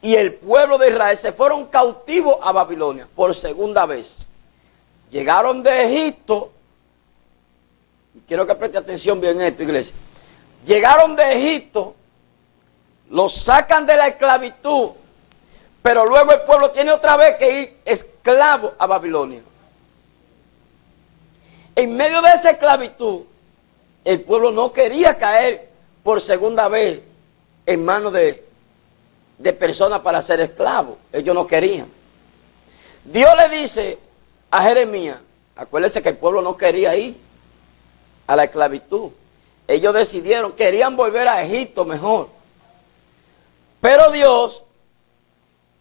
y el pueblo de Israel se fueron cautivos a Babilonia por segunda vez. Llegaron de Egipto, quiero que preste atención bien esto, iglesia. Llegaron de Egipto, los sacan de la esclavitud, pero luego el pueblo tiene otra vez que ir esclavo a Babilonia. En medio de esa esclavitud, el pueblo no quería caer por segunda vez en manos de personas para ser esclavos. Ellos no querían. Dios le dice a Jeremías, acuérdense que el pueblo no quería ir a la esclavitud. Ellos decidieron, querían volver a Egipto mejor. Pero Dios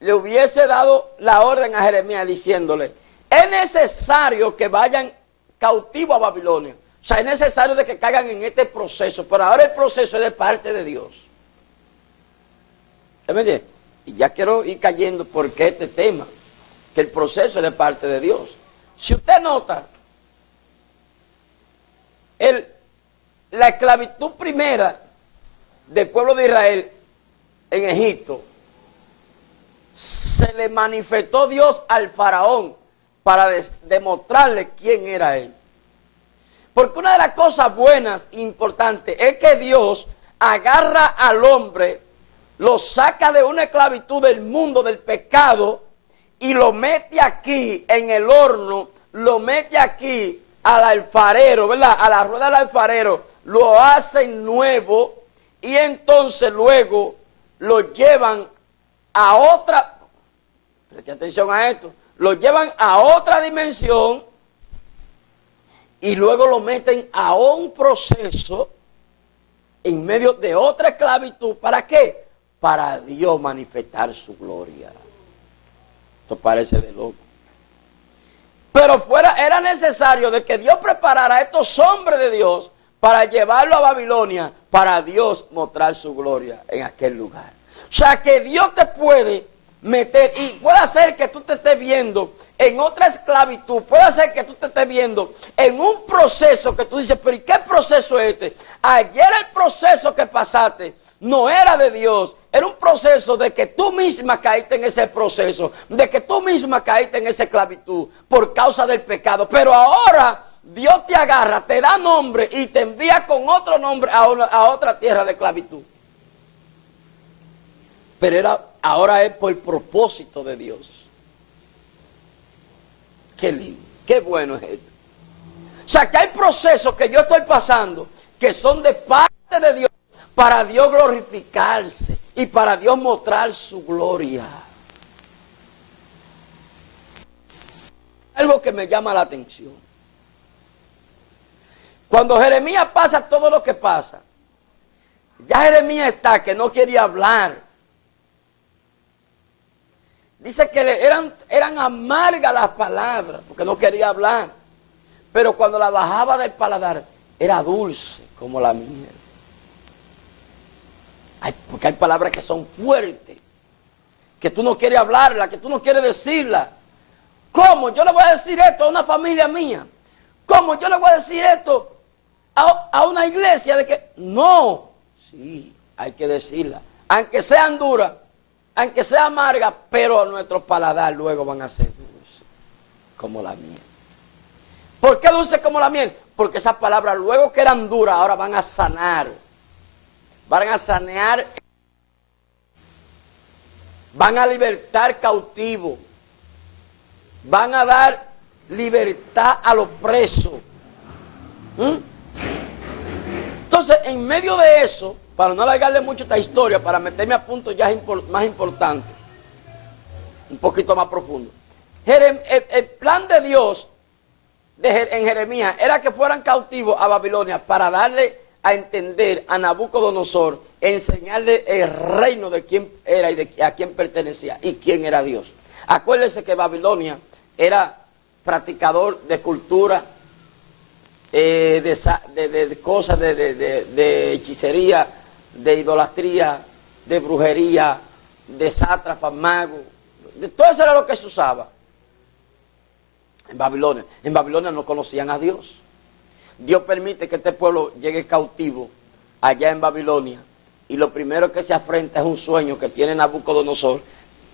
le hubiese dado la orden a Jeremías diciéndole, es necesario que vayan cautivos a Babilonia. O sea, es necesario de que caigan en este proceso, pero ahora el proceso es de parte de Dios. ¿Me entiende? Y ya quiero ir cayendo porque este tema, que el proceso es de parte de Dios. Si usted nota, la esclavitud primera del pueblo de Israel en Egipto, se le manifestó Dios al faraón para demostrarle quién era él. Porque una de las cosas buenas e importantes es que Dios agarra al hombre, lo saca de una esclavitud del mundo, del pecado, y lo mete aquí en el horno, lo mete aquí al alfarero, ¿verdad? A la rueda del alfarero, lo hacen nuevo y entonces luego lo llevan a otra, preste atención a esto, lo llevan a otra dimensión y luego lo meten a un proceso en medio de otra esclavitud. ¿Para qué? Para Dios manifestar su gloria. Esto parece de loco. Pero era necesario de que Dios preparara a estos hombres de Dios para llevarlo a Babilonia, para Dios mostrar su gloria en aquel lugar. O sea que Dios te puede meter y puede hacer que tú te estés viendo en otra esclavitud, puede hacer que tú te estés viendo en un proceso que tú dices, pero ¿y qué proceso es este? Ayer el proceso que pasaste no era de Dios, era un proceso de que tú misma caíste en ese proceso, de que tú misma caíste en esa esclavitud por causa del pecado, pero ahora Dios te agarra, te da nombre y te envía con otro nombre a otra tierra de esclavitud. Pero ahora es por el propósito de Dios. Qué lindo, qué bueno es esto. O sea, que hay procesos que yo estoy pasando que son de parte de Dios para Dios glorificarse y para Dios mostrar su gloria. Algo que me llama la atención. Cuando Jeremías pasa todo lo que pasa, ya Jeremías está que no quería hablar. Dice que eran amargas las palabras, porque no quería hablar. Pero cuando la bajaba del paladar, era dulce como la miel. Porque hay palabras que son fuertes, que tú no quieres hablarlas, que tú no quieres decirlas. ¿Cómo yo le voy a decir esto a una familia mía? ¿Cómo yo le voy a decir esto a una iglesia? De que no, sí, hay que decirla. Aunque sean duras, aunque sea amarga, pero nuestros paladar luego van a ser dulces, como la miel. ¿Por qué dulces como la miel? Porque esas palabras luego que eran duras, ahora van a sanar. Van a sanear, van a libertar cautivos, van a dar libertad a los presos. Entonces, en medio de eso, para no alargarle mucho esta historia, para meterme a puntos ya más importantes, un poquito más profundo. El plan de Dios en Jeremías era que fueran cautivos a Babilonia para darle a entender a Nabucodonosor, enseñarle el reino de quién era y a quién pertenecía y quién era Dios. Acuérdense que Babilonia era practicador de cultura, de cosas de hechicería, de idolatría, de brujería, de sátrafas, magos, de todo eso era lo que se usaba en Babilonia. En Babilonia no conocían a Dios. Dios permite que este pueblo llegue cautivo allá en Babilonia y lo primero que se afrenta es un sueño que tiene Nabucodonosor,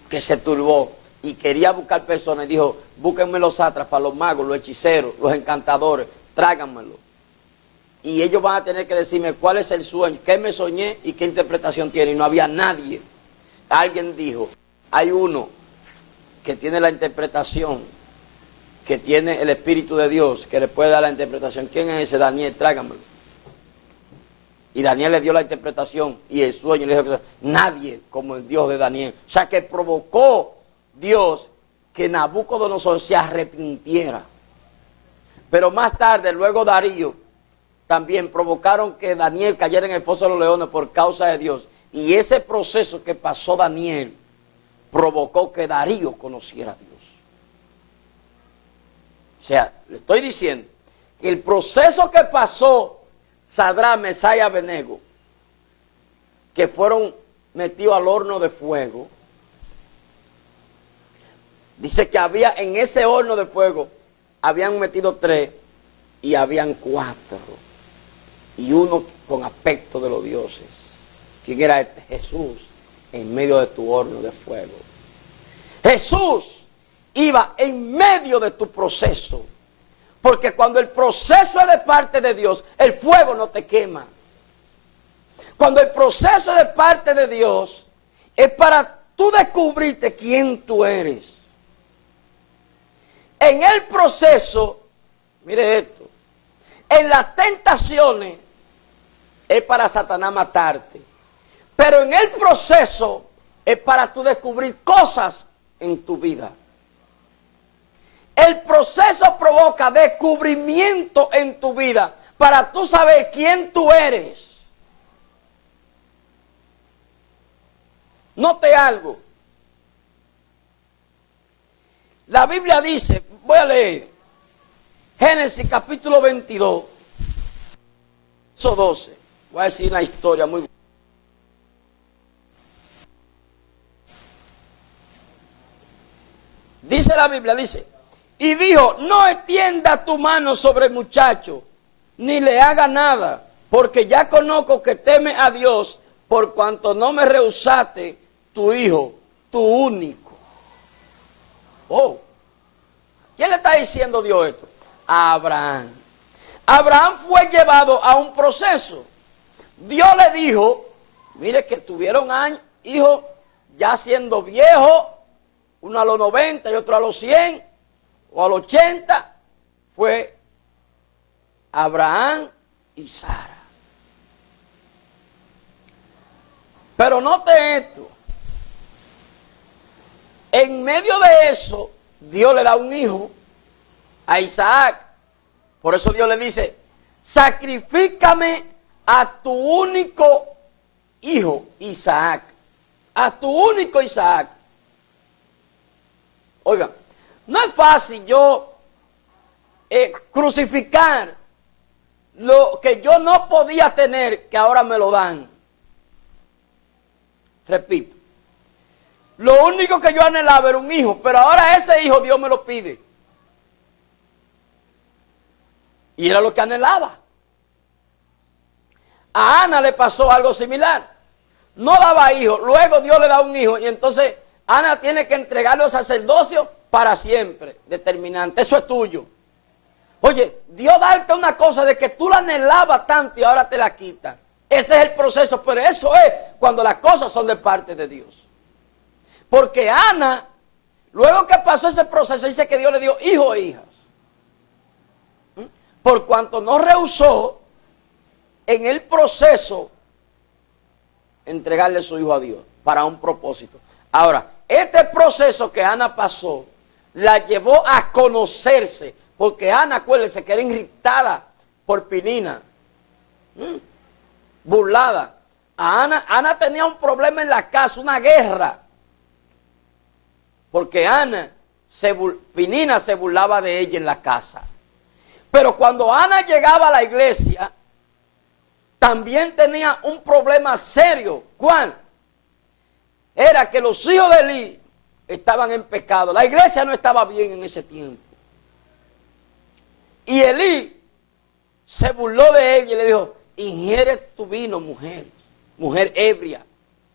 que se turbó y quería buscar personas y dijo, búsquenme los sátrapas, los magos, los hechiceros, los encantadores, tráiganmelo. Y ellos van a tener que decirme cuál es el sueño, qué me soñé y qué interpretación tiene. Y no había nadie. Alguien dijo, hay uno que tiene la interpretación, que tiene el Espíritu de Dios, que le puede dar la interpretación. ¿Quién es ese? Daniel, tráiganmelo. Y Daniel le dio la interpretación y el sueño. Y le dijo, nadie como el Dios de Daniel. O sea que provocó Dios que Nabucodonosor se arrepintiera. Pero más tarde, luego Darío, también provocaron que Daniel cayera en el foso de los leones por causa de Dios. Y ese proceso que pasó Daniel provocó que Darío conociera a Dios. O sea, le estoy diciendo que el proceso que pasó Sadrach, Mesach y Abednego, que fueron metidos al horno de fuego, dice que había en ese horno de fuego, habían metido 3 y habían 4. Y uno con aspecto de los dioses. ¿Quién era este? Jesús, en medio de tu horno de fuego. Jesús iba en medio de tu proceso. Porque cuando el proceso es de parte de Dios, el fuego no te quema. Cuando el proceso es de parte de Dios, es para tú descubrirte quién tú eres. En el proceso, mire esto, en las tentaciones es para Satanás matarte. Pero en el proceso es para tú descubrir cosas en tu vida. El proceso provoca descubrimiento en tu vida para tú saber quién tú eres. Note algo. La Biblia dice, voy a leer, Génesis capítulo 22, verso 12. Voy a decir una historia muy buena. Dice la Biblia, dice, y dijo, no extienda tu mano sobre el muchacho, ni le haga nada, porque ya conozco que teme a Dios, por cuanto no me rehusaste tu hijo, tu único. Oh, ¿quién le está diciendo Dios esto? A Abraham. Abraham fue llevado a un proceso. Dios le dijo, mire que tuvieron hijos ya siendo viejos, uno a los 90 y otro a los 100 o a los 80, fue Abraham y Sara. Pero note esto, en medio de eso, Dios le da un hijo a Isaac. Por eso Dios le dice, sacrifícame a tu único hijo, Isaac. A tu único Isaac. Oiga, no es fácil yo crucificar lo que yo no podía tener, que ahora me lo dan. Repito, lo único que yo anhelaba era un hijo, pero ahora ese hijo Dios me lo pide. Y era lo que anhelaba. A Ana le pasó algo similar. No daba hijos, luego Dios le da un hijo y entonces Ana tiene que entregarlo al sacerdocio para siempre, determinante. Eso es tuyo. Oye, Dios darte una cosa de que tú la anhelabas tanto y ahora te la quita. Ese es el proceso, pero eso es cuando las cosas son de parte de Dios. Porque Ana, luego que pasó ese proceso, dice que Dios le dio hijos e hijas. Por cuanto no rehusó en el proceso entregarle su hijo a Dios para un propósito. Ahora, este proceso que Ana pasó la llevó a conocerse, porque Ana, acuérdense que era irritada por Penina, burlada. Ana tenía un problema en la casa, una guerra, porque Penina se burlaba de ella en la casa. Pero cuando Ana llegaba a la iglesia, también tenía un problema serio. ¿Cuál? Era que los hijos de Elí estaban en pecado. La iglesia no estaba bien en ese tiempo. Y Elí se burló de ella y le dijo, ingiere tu vino, mujer. mujer ebria.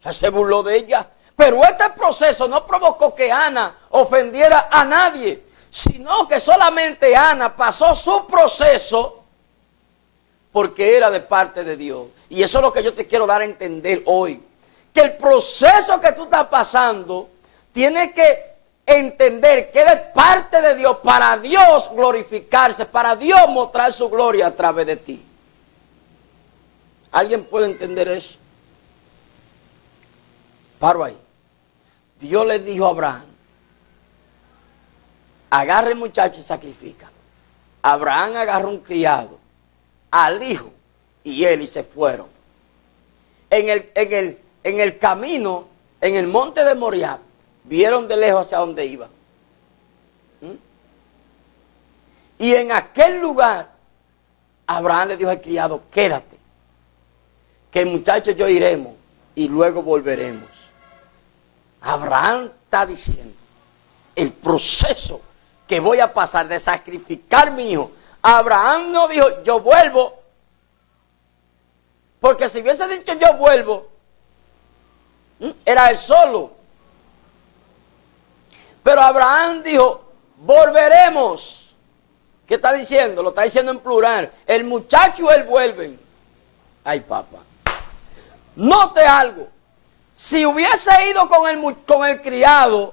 O sea, se burló de ella. Pero este proceso no provocó que Ana ofendiera a nadie, sino que solamente Ana pasó su proceso porque era de parte de Dios. Y eso es lo que yo te quiero dar a entender hoy. Que el proceso que tú estás pasando, tienes que entender que es de parte de Dios, para Dios glorificarse, para Dios mostrar su gloria a través de ti. ¿Alguien puede entender eso? Paro ahí. Dios le dijo a Abraham, agarre muchacho y sacrifica. Abraham agarró un criado, al hijo y él, y se fueron. En el camino, en el monte de Moriah, vieron de lejos hacia dónde iban. Y en aquel lugar, Abraham le dijo al criado, quédate, que el muchacho y yo iremos y luego volveremos. Abraham está diciendo, el proceso que voy a pasar de sacrificar a mi hijo. Abraham no dijo, yo vuelvo, porque si hubiese dicho yo vuelvo, era él solo. Pero Abraham dijo, volveremos. ¿Qué está diciendo? Lo está diciendo en plural. El muchacho y él vuelven. Ay, papá. Note algo. Si hubiese ido con el criado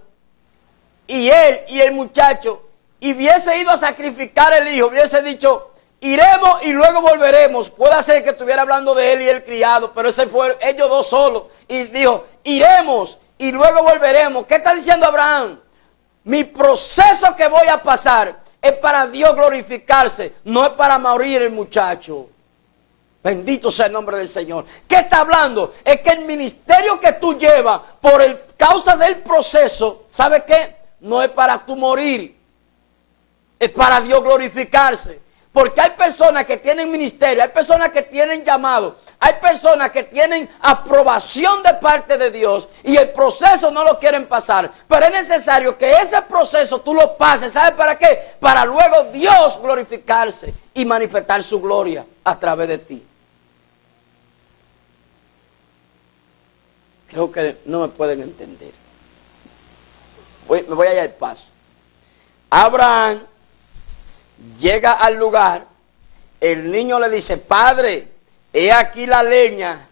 y él y el muchacho, y hubiese ido a sacrificar el hijo, hubiese dicho, iremos y luego volveremos. Puede ser que estuviera hablando de él y el criado, pero ese fue ellos dos solos. Y dijo, iremos y luego volveremos. ¿Qué está diciendo Abraham? Mi proceso que voy a pasar es para Dios glorificarse, no es para morir el muchacho. Bendito sea el nombre del Señor. ¿Qué está hablando? Es que el ministerio que tú llevas por causa del proceso, ¿sabe qué? No es para tú morir, es para Dios glorificarse. Porque hay personas que tienen ministerio, hay personas que tienen llamado, hay personas que tienen aprobación de parte de Dios y el proceso no lo quieren pasar. Pero es necesario que ese proceso tú lo pases. ¿Sabes para qué? Para luego Dios glorificarse y manifestar su gloria a través de ti. Creo que no me pueden entender. Me voy a ir al paso. Abraham llega al lugar, el niño le dice, padre, he aquí la leña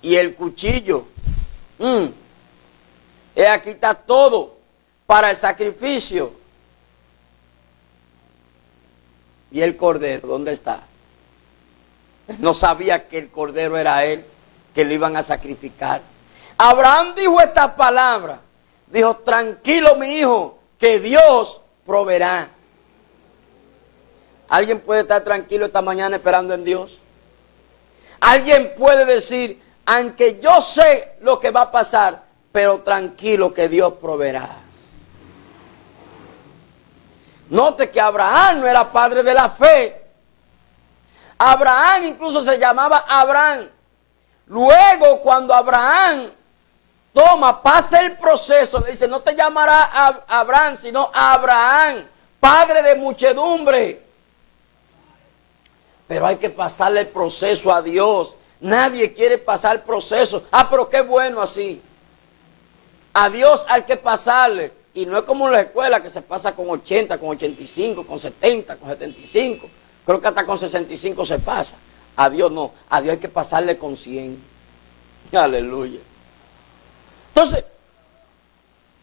y el cuchillo. He aquí está todo para el sacrificio. ¿Y el cordero dónde está? No sabía que el cordero era él, que lo iban a sacrificar. Abraham dijo esta palabra. Dijo, tranquilo mi hijo, que Dios proveerá. ¿Alguien puede estar tranquilo esta mañana esperando en Dios? ¿Alguien puede decir, aunque yo sé lo que va a pasar, pero tranquilo que Dios proveerá? Note que Abraham no era padre de la fe. Abraham incluso se llamaba Abraham. Luego, cuando Abraham pasa el proceso, le dice, no te llamará Abraham, sino Abraham, padre de muchedumbre. Pero hay que pasarle el proceso a Dios. Nadie quiere pasar el proceso. Pero qué bueno así. A Dios hay que pasarle. Y no es como en la escuela que se pasa con 80, con 85, con 70, con 75. Creo que hasta con 65 se pasa. A Dios no. A Dios hay que pasarle con 100. Aleluya. Entonces,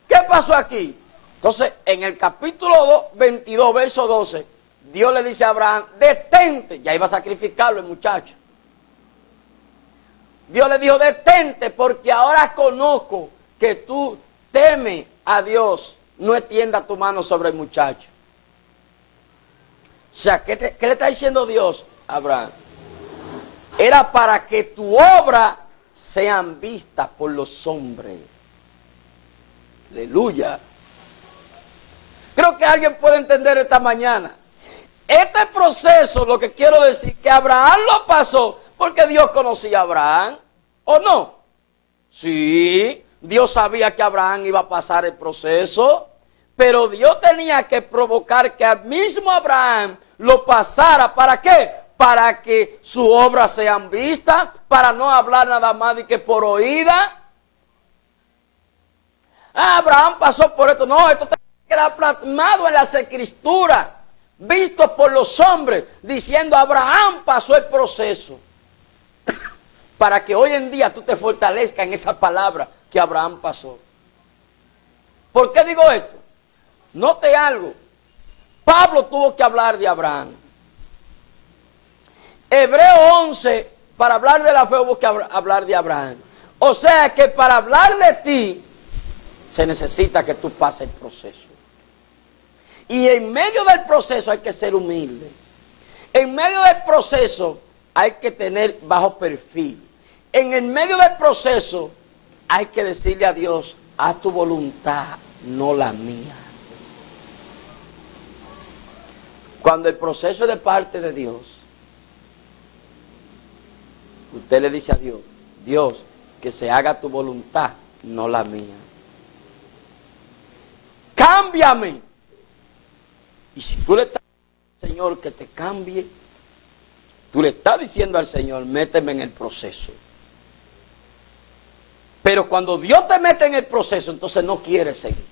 ¿qué pasó aquí? Entonces, en el capítulo 22, verso 12, Dios le dice a Abraham, detente. Ya iba a sacrificarlo el muchacho. Dios le dijo, detente, porque ahora conozco que tú temes a Dios. No extienda tu mano sobre el muchacho. O sea, ¿qué le está diciendo Dios a Abraham? Era para que tu obra sean vistas por los hombres. Aleluya. Creo que alguien puede entender esta mañana. Este proceso, lo que quiero decir, que Abraham lo pasó porque Dios conocía a Abraham, ¿o no? Sí, Dios sabía que Abraham iba a pasar el proceso, pero Dios tenía que provocar que al mismo Abraham lo pasara. ¿Para qué? para que su obra sean vistas, para no hablar nada más de que por oída. Abraham pasó por esto. No, esto queda plasmado en las escrituras, visto por los hombres, diciendo Abraham pasó el proceso. Para que hoy en día tú te fortalezcas en esa palabra que Abraham pasó. ¿Por qué digo esto? Note algo. Pablo tuvo que hablar de Abraham. Hebreo 11, para hablar de la fe hubo que hablar de Abraham. O sea que para hablar de ti, se necesita que tú pases el proceso. Y en medio del proceso hay que ser humilde. En medio del proceso hay que tener bajo perfil. En el medio del proceso hay que decirle a Dios, haz tu voluntad, no la mía. Cuando el proceso es de parte de Dios, usted le dice a Dios, Dios, que se haga tu voluntad, no la mía. Cámbiame. Y si tú le estás diciendo al Señor que te cambie, tú le estás diciendo al Señor, méteme en el proceso. Pero cuando Dios te mete en el proceso, entonces no quieres seguir.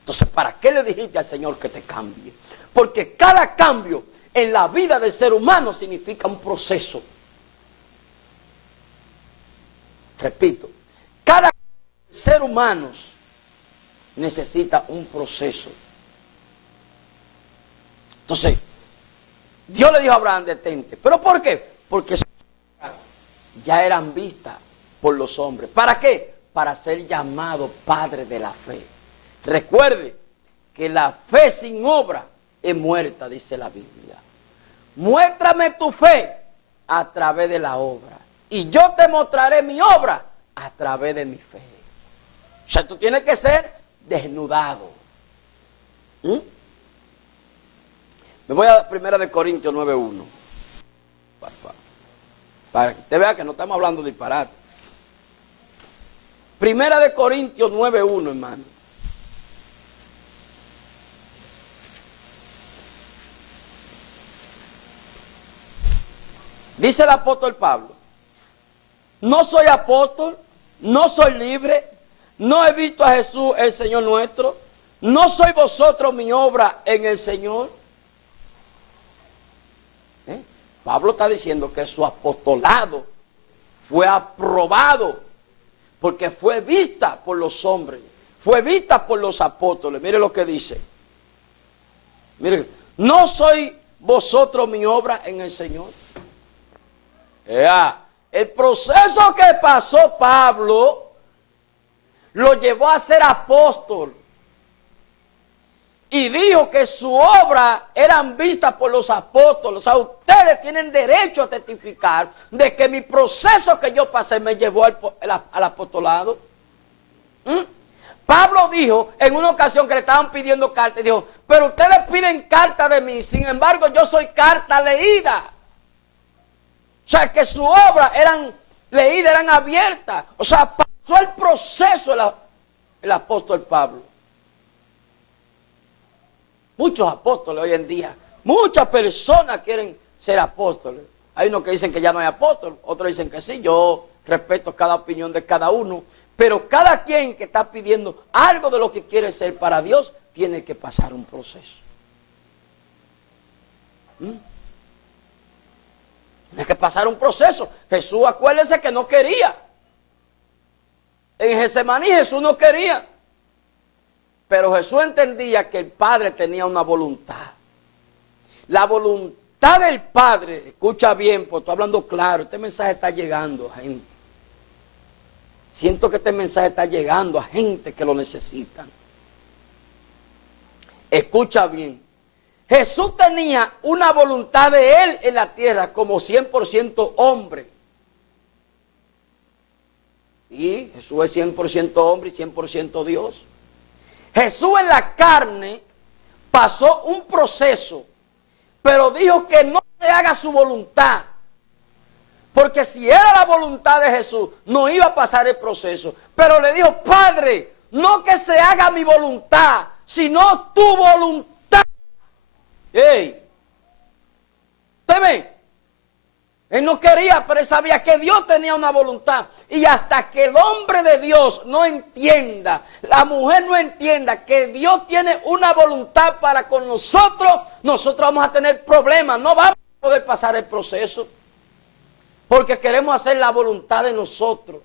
Entonces, ¿para qué le dijiste al Señor que te cambie? Porque cada cambio en la vida del ser humano significa un proceso. Repito, cada ser humano necesita un proceso. Entonces, Dios le dijo a Abraham, detente. ¿Pero por qué? Porque ya eran vistas por los hombres. ¿Para qué? Para ser llamado padre de la fe. Recuerde que la fe sin obra es muerta, dice la Biblia. Muéstrame tu fe a través de la obra. Y yo te mostraré mi obra a través de mi fe. O sea, tú tienes que ser desnudado. Me voy a 1 Corintios 9:1. Para que usted vea que no estamos hablando de disparate. 1 Corintios 9:1, hermano. Dice el apóstol Pablo, no soy apóstol, no soy libre, no he visto a Jesús el Señor nuestro, no soy vosotros mi obra en el Señor. Pablo está diciendo que su apostolado fue aprobado porque fue vista por los hombres, fue vista por los apóstoles. Mire lo que dice. Mire, no soy vosotros mi obra en el Señor. El proceso que pasó Pablo lo llevó a ser apóstol. Y dijo que su obra eran vistas por los apóstoles. O sea, ustedes tienen derecho a testificar de que mi proceso que yo pasé me llevó al apostolado. Pablo dijo en una ocasión que le estaban pidiendo carta, y dijo, pero ustedes piden carta de mí, sin embargo yo soy carta leída. O sea, que su obra eran leídas, eran abiertas. O sea, pasó el proceso el apóstol Pablo. Muchos apóstoles hoy en día, muchas personas quieren ser apóstoles. Hay unos que dicen que ya no hay apóstol, otros dicen que sí. Yo respeto cada opinión de cada uno, pero cada quien que está pidiendo algo de lo que quiere ser para Dios, tiene que pasar un proceso. Tiene que pasar un proceso. Jesús, acuérdense que no quería. En Getsemaní Jesús no quería. Pero Jesús entendía que el Padre tenía una voluntad. La voluntad del Padre, escucha bien, porque estoy hablando claro, este mensaje está llegando a gente. Siento que este mensaje está llegando a gente que lo necesitan. Escucha bien. Jesús tenía una voluntad de Él en la tierra como 100% hombre. Y Jesús es 100% hombre y 100% Dios. Jesús en la carne pasó un proceso, pero dijo que no se haga su voluntad. Porque si era la voluntad de Jesús, no iba a pasar el proceso. Pero le dijo, Padre, no que se haga mi voluntad, sino tu voluntad. ¡Ey! ¿Usted ve? Él no quería, pero él sabía que Dios tenía una voluntad. Y hasta que el hombre de Dios no entienda, la mujer no entienda que Dios tiene una voluntad para con nosotros, nosotros vamos a tener problemas. No vamos a poder pasar el proceso. Porque queremos hacer la voluntad de nosotros.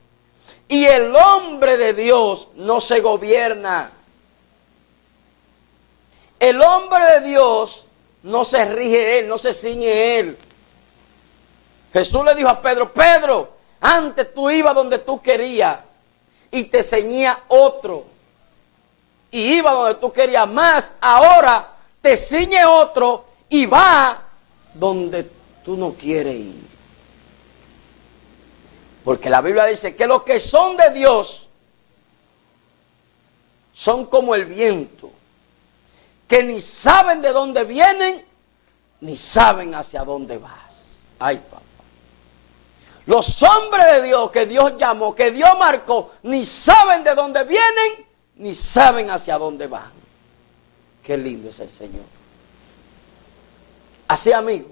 Y el hombre de Dios no se gobierna. El hombre de Dios no se rige él, no se ciñe él. Jesús le dijo a Pedro, Pedro, antes tú ibas donde tú querías y te ceñía otro. Y iba donde tú querías más, ahora te ciñe otro y va donde tú no quieres ir. Porque la Biblia dice que los que son de Dios son como el viento, que ni saben de dónde vienen, ni saben hacia dónde vas. Ay, papá. Los hombres de Dios que Dios llamó, que Dios marcó, ni saben de dónde vienen, ni saben hacia dónde van. Qué lindo es el Señor. Así, amigo,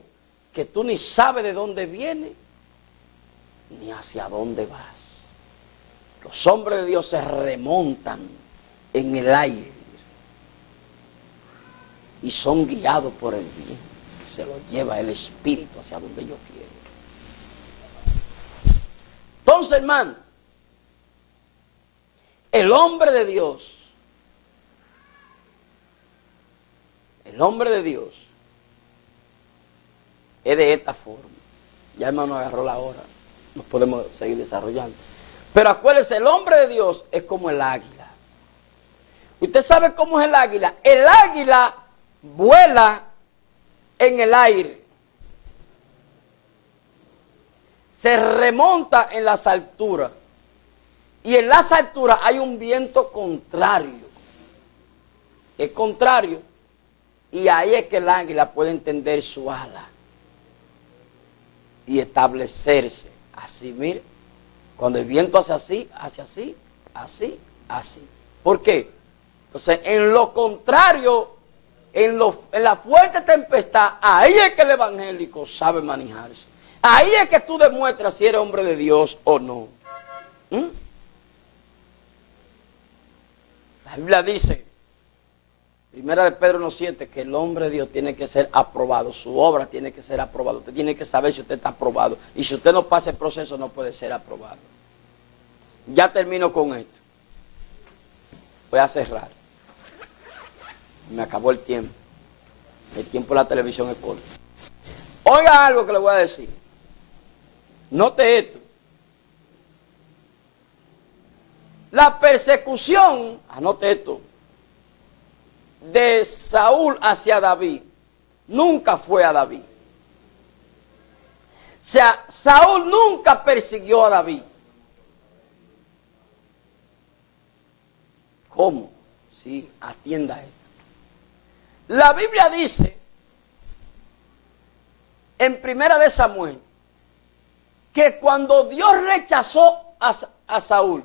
que tú ni sabes de dónde vienes, ni hacia dónde vas. Los hombres de Dios se remontan en el aire y son guiados por el viento. Se los lleva el Espíritu hacia donde yo quiero. Entonces, hermano, el hombre de Dios es de esta forma. Ya, hermano, agarró la hora. Nos podemos seguir desarrollando. Pero acuérdense, el hombre de Dios es como el águila. ¿Usted sabe cómo es el águila? El águila vuela en el aire. Se remonta en las alturas. Y en las alturas hay un viento contrario. Es contrario. Y ahí es que el águila puede entender su ala. Y establecerse. Así, mire. Cuando el viento hace así, así. ¿Por qué? Entonces, en lo contrario, en la fuerte tempestad, ahí es que el evangélico sabe manejarse. Ahí es que tú demuestras si eres hombre de Dios o no. La Biblia dice, Primera de Pedro 1:7, que el hombre de Dios tiene que ser aprobado. Su obra tiene que ser aprobada. Usted tiene que saber si usted está aprobado. Y si usted no pasa el proceso, no puede ser aprobado. Ya termino con esto. Voy a cerrar. Me acabó el tiempo. El tiempo de la televisión es corto. Oiga algo que le voy a decir. Note esto. La persecución, anote esto, de Saúl hacia David, nunca fue a David. O sea, Saúl nunca persiguió a David. ¿Cómo? Sí, atienda esto. La Biblia dice, en Primera de Samuel, que cuando Dios rechazó a Saúl,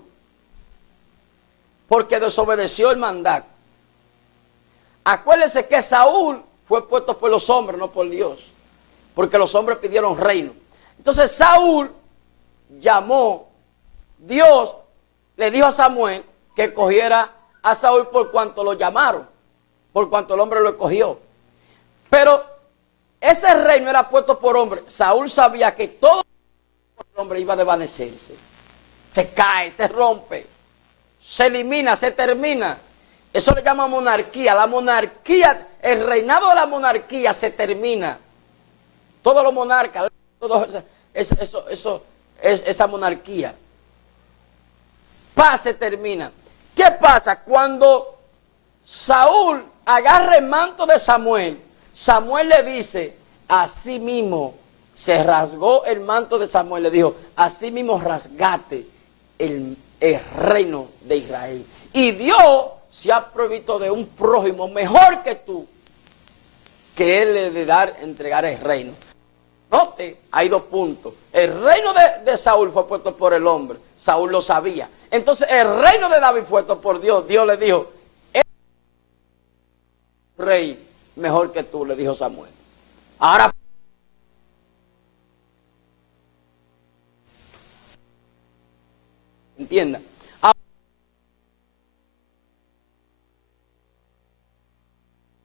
porque desobedeció el mandato, acuérdense que Saúl fue puesto por los hombres, no por Dios, porque los hombres pidieron reino. Entonces Saúl llamó, Dios le dijo a Samuel que cogiera a Saúl por cuanto lo llamaron, por cuanto el hombre lo escogió. Pero ese reino era puesto por hombre. Saúl sabía que todo el hombre iba a desvanecerse, se cae, se rompe, se elimina, se termina. Eso le llama monarquía. La monarquía, el reinado de la monarquía se termina. Todos los monarcas, esa monarquía, se termina. ¿Qué pasa? Cuando Saúl agarra el manto de Samuel, Samuel le dice, así mismo, se rasgó el manto de Samuel, le dijo, así mismo rasgate el reino de Israel. Y Dios se ha provisto de un prójimo mejor que tú, que él le de entregar el reino. Note, hay dos puntos. El reino de Saúl fue puesto por el hombre. Saúl lo sabía. Entonces el reino de David fue puesto por Dios. Dios le dijo, el rey mejor que tú, le dijo Samuel. Ahora, entienda.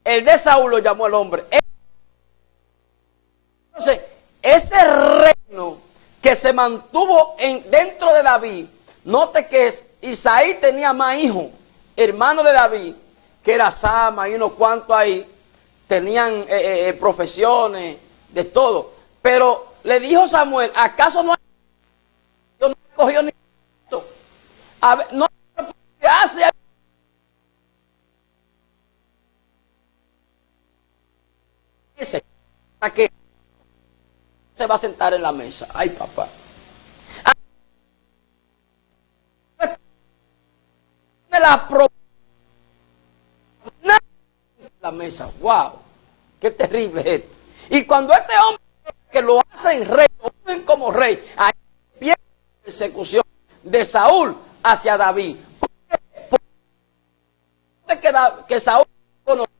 El de Saúl lo llamó el hombre. Entonces, ese reino que se mantuvo dentro de David, note que Isaí tenía más hijos, hermanos de David, que era Sama y unos cuantos ahí, tenían profesiones, de todo. Pero le dijo Samuel, ¿acaso no hay? Yo no he cogido ni esto. A ver, no hace hasta que se va a sentar en la mesa. Ay, papá. La mesa, wow, qué terrible es esto. Y cuando este hombre que lo hacen rey, lo ven como rey, ahí viene la persecución de Saúl hacia David. Que Saúl conoció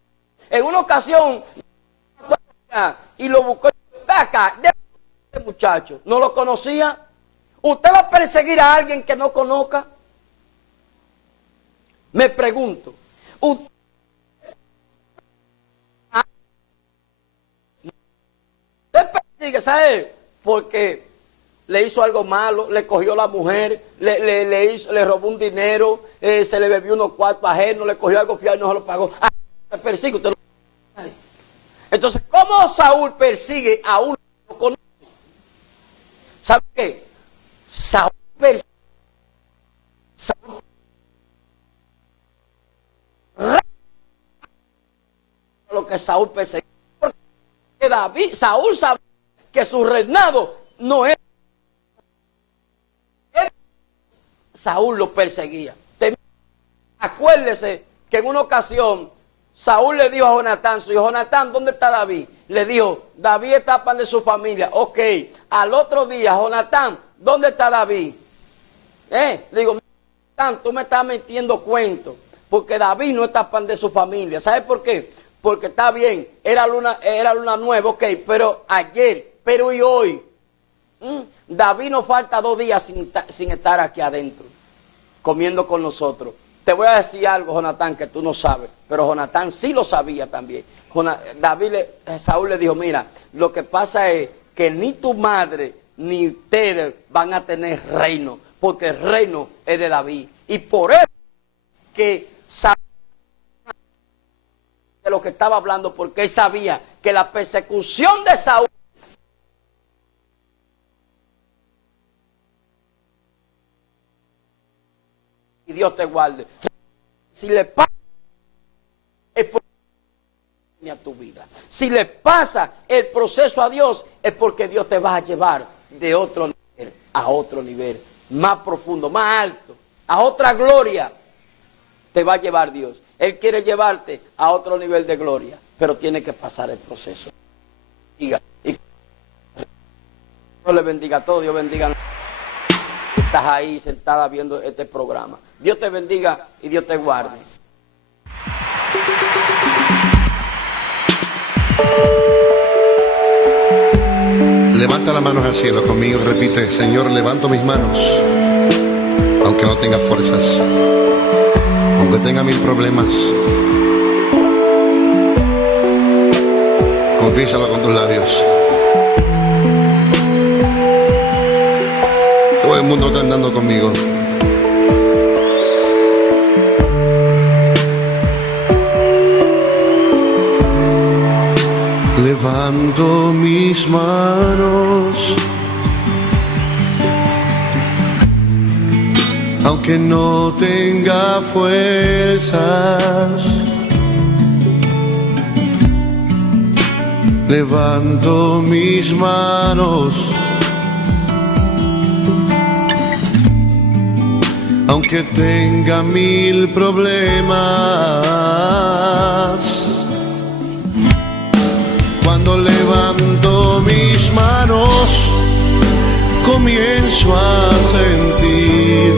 en una ocasión y lo buscó. Ve acá, este muchacho, ¿no lo conocía? ¿Usted va a perseguir a alguien que no conozca? Me pregunto. Usted persigue, ¿sabe? Porque le hizo algo malo, le cogió la mujer, le robó un dinero, se le bebió unos cuartos ajenos, le cogió algo fiado y no se lo pagó. Te persigue, usted lo... Entonces, ¿cómo Saúl persigue a uno que no conoce? ¿Sabe qué? Saúl persigue. Lo que Saúl perseguía. Porque Saúl sabía que su reinado no era. Saúl lo perseguía. Acuérdese que en una ocasión Saúl le dijo a Jonatán, su hijo, Jonatán, ¿dónde está David? Le dijo, David está pan de su familia. Ok, al otro día, Jonatán, ¿dónde está David? Le digo, Jonatán, tú me estás metiendo cuento, porque David no está pan de su familia. ¿Sabes por qué? Porque está bien, era luna nueva, ok, pero ayer, pero y hoy. David nos falta 2 días sin estar aquí adentro, comiendo con nosotros. Te voy a decir algo, Jonatán, que tú no sabes, pero Jonatán sí lo sabía también. Saúl le dijo, mira, lo que pasa es que ni tu madre ni ustedes van a tener reino, porque el reino es de David. Y por eso que Saúl de lo que estaba hablando, porque él sabía que la persecución de Saúl y Dios te guarde. Si le pasa es porque a tu vida. Si le pasa el proceso a Dios es porque Dios te va a llevar de otro nivel a otro nivel, más profundo, más alto, a otra gloria. Te va a llevar Dios. Él quiere llevarte a otro nivel de gloria, pero tiene que pasar el proceso. Y Dios le bendiga a todos, Dios bendiga. Estás ahí sentada viendo este programa. Dios te bendiga y Dios te guarde. Levanta las manos al cielo conmigo y repite, Señor, levanto mis manos, aunque no tenga fuerzas, aunque tenga 1000 problemas. Confiésalo con tus labios. Todo el mundo cantando conmigo. Levanto mis manos, aunque no tenga fuerzas. Levanto mis manos, aunque tenga 1000 problemas. Cuando levanto mis manos, comienzo a sentir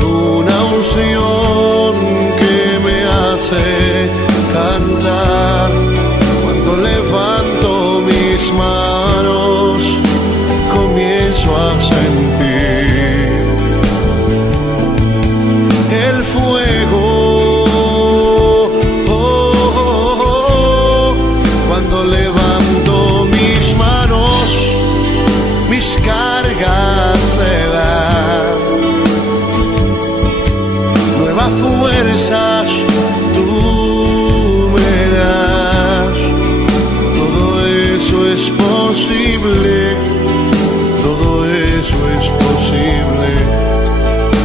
una unción que me hace cantar. Cuando levanto mis manos, comienzo a sentir fuerzas tú me das. Todo eso es posible, todo eso es posible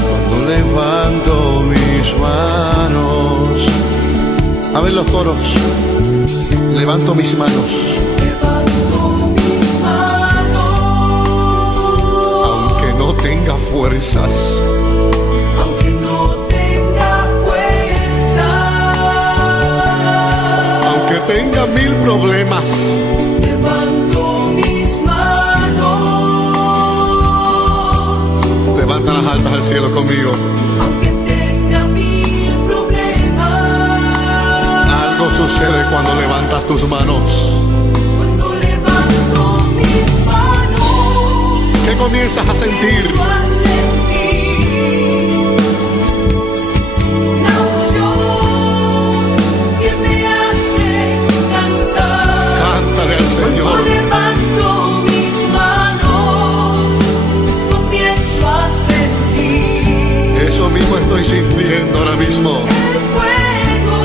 cuando levanto mis manos. A ver los coros. Levanto mis manos. Aunque no tenga fuerzas. Aunque tenga mil problemas. Levanto mis manos. Levanta las altas al cielo conmigo. Aunque tenga mil problemas. Algo sucede cuando levantas tus manos. Cuando levanto mis manos. ¿Qué comienzas a sentir? Una unción que me hace cantar. Cántale al Señor. Cuando levanto mis manos, comienzo a sentir Eso mismo estoy sintiendo ahora mismo. el fuego.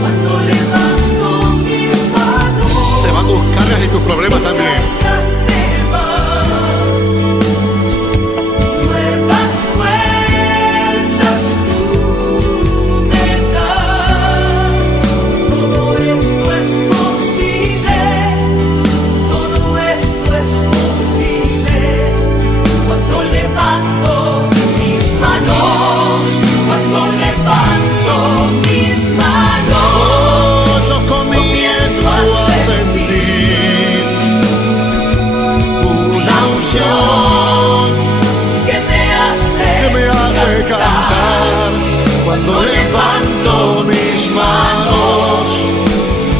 Cuando levanto mis manos, Se van tus cargas y tus problemas también. se van. Nuevas fuerzas tú me das. Todo esto es posible. Todo esto es posible. Cuando levanto mis manos. Cuando levanto mis manos. Oh, yo comienzo a sentir una unción Que me hace cantar. Cuando levanto mis manos,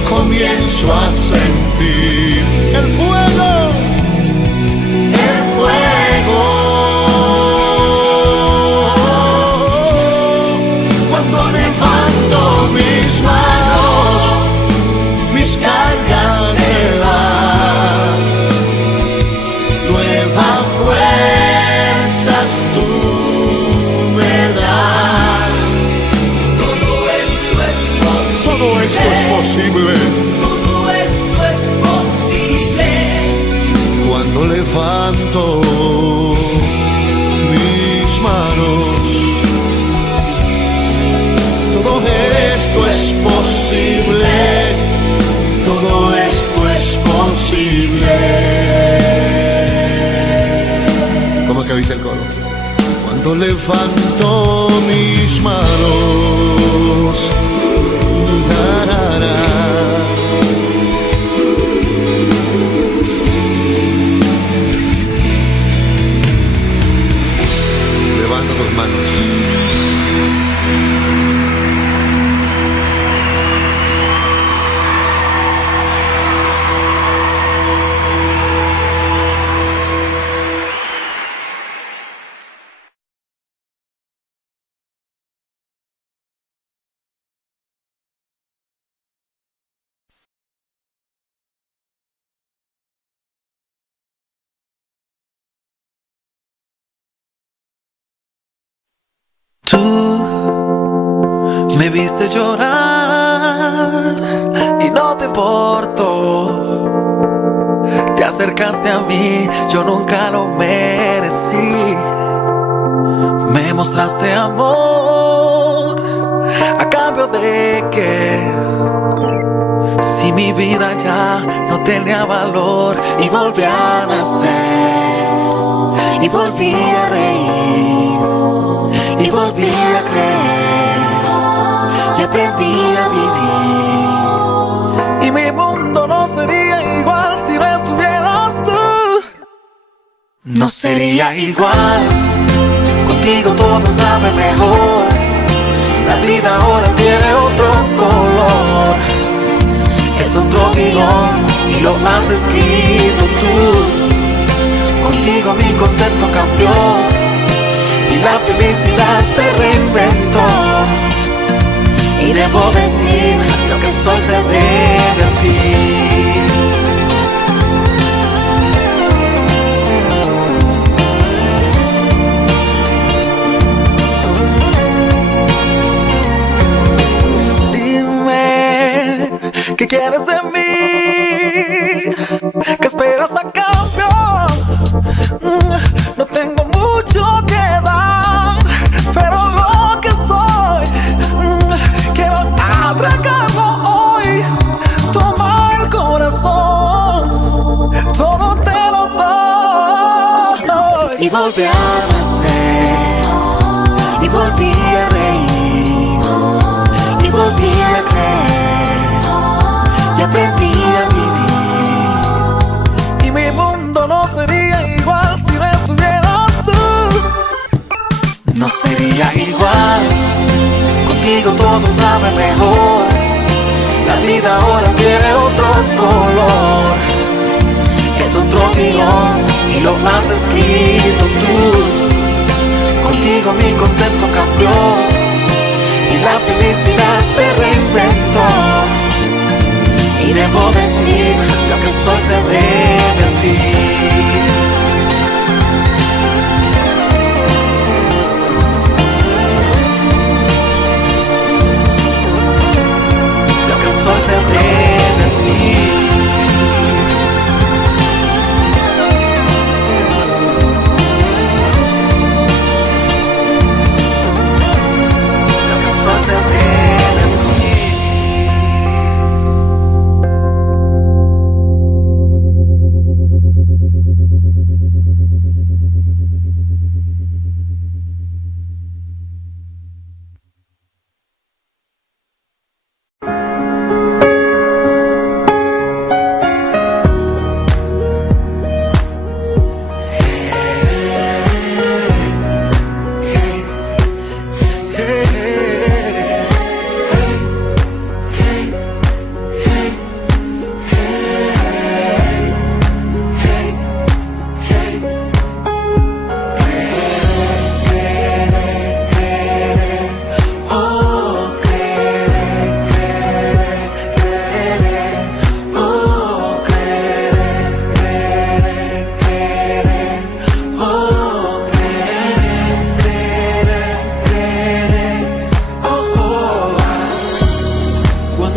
comienzo a sentir el fuego, el fuego. Cuando levanto mis manos, mis cargas se van. Nuevas fuerzas tú me das. Todo esto es posible. Todo esto es posible Todo esto es posible. cuando levanto mis manos. Todo esto es posible. Todo esto es posible. ¿Cómo que dice el coro? Cuando levanto mis manos. Da, da, da. Levanta tus manos. Tú me viste llorar y no te importó. Te acercaste a mí, yo nunca lo merecí. Me mostraste amor a cambio de que si mi vida ya no tenía valor y volví a nacer y volví a reír y volví a creer y aprendí a vivir y mi mundo no sería igual si no estuvieras tú. No sería igual, contigo todo sabe mejor. La vida ahora tiene otro color, es otro guión y lo has escrito tú. Contigo mi concepto cambió y la felicidad se reinventó. Y debo decir, lo que soy se debe a ti. volví a nacer, y volví a reír, y volví a creer, y aprendí a vivir. Y mi mundo no sería igual si no estuvieras tú. No sería igual, contigo todo sabe mejor. La vida ahora tiene otro color, es otro guión y lo has escrito tú. Contigo mi concepto cambió y la felicidad se reinventó. Y debo decir, lo que soy se debe a ti. Lo que soy se debe a ti.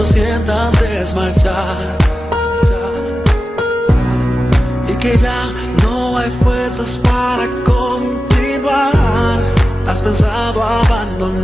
Sientas desmayar y que ya no hay fuerzas para continuar, has pensado abandonar.